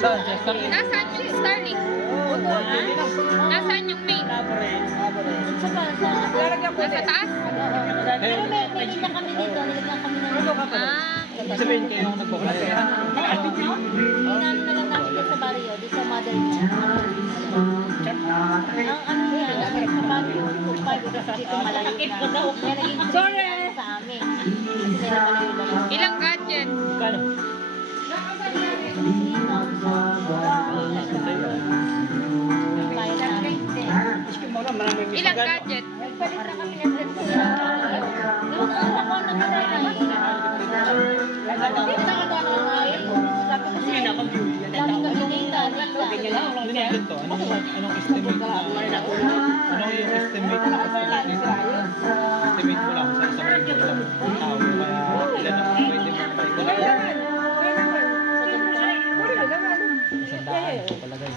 Saan siya? Starling? Nasaan yung Starling? Nasaan yung main? Nasa taas? Pero may linya kami dito, nilagyan kami ng... Ibig sabihin kayo yung nagbabayad. Inaano na lang namin dito sa barrio, dito sa mother niya. Ang ano niya, sa barrio, dito malayo na. Kaya naging sa amin. Kasi malayo lang. Ilang gadget? Kano? Ilang gadget? Nagpalit na kami ng dress ko na. Yung anak ko na kinanay. Sabi ko siya, dami kami data. Ano yung ganito? Anong estimate na? Ano yung estimate na? Estimate ko lang sa isang linggo lang tao. Kaya ilan ang pwede mo pa ikulang. Isang daan ko palagay.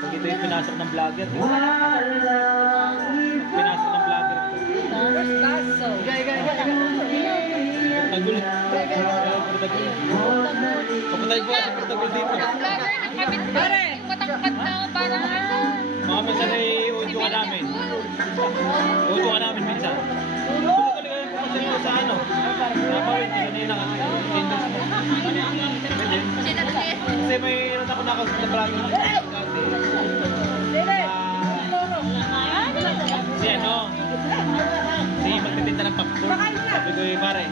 Pag ito yung pinasok ng vlogger. Pinasok ng vlogger. Tagulit. Kapatay ko sa Portagul dito. Ang vlogger ng kabit ko. Yung matangkad na parang ano. Mga minsan ay audio ka namin. Audio ka namin minsan. Sa ano? Napawin, hindi na endorse mo. Sinarches. Kasi may ako na sa vlogger. Si ano? Si magtitinda ng popcorn. Sabi ko yung pare.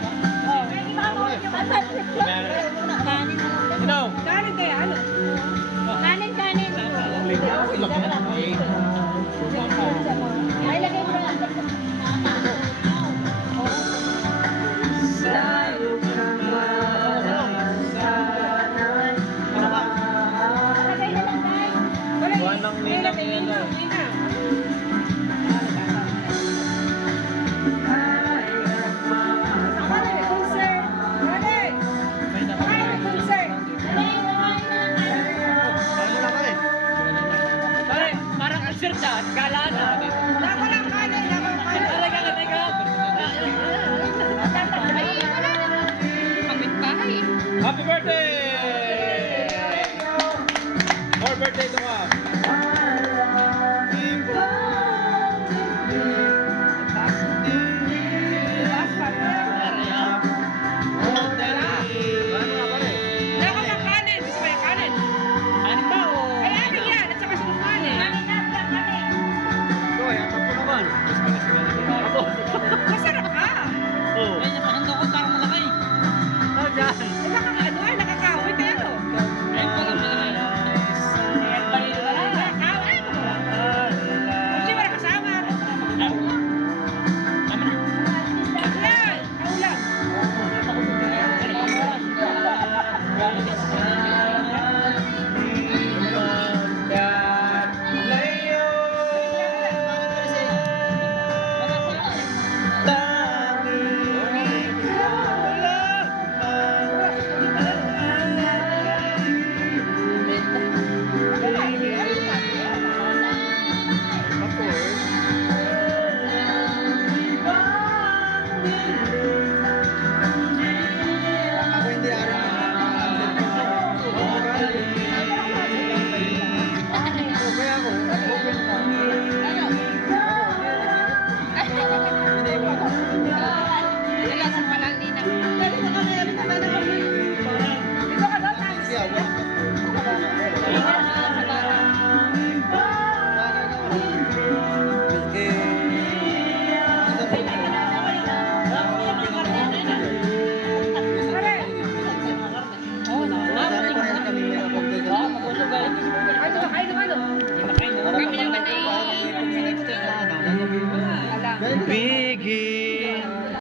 Sino? Kanin kaya, ano? Kanin. Ay, lagay mo na. Lagay na lang, guys. Walang ninang yan. Parang ang sirta, kala na. Ay, wala naman. Kapit-bahay. Happy birthday! More birthday to come.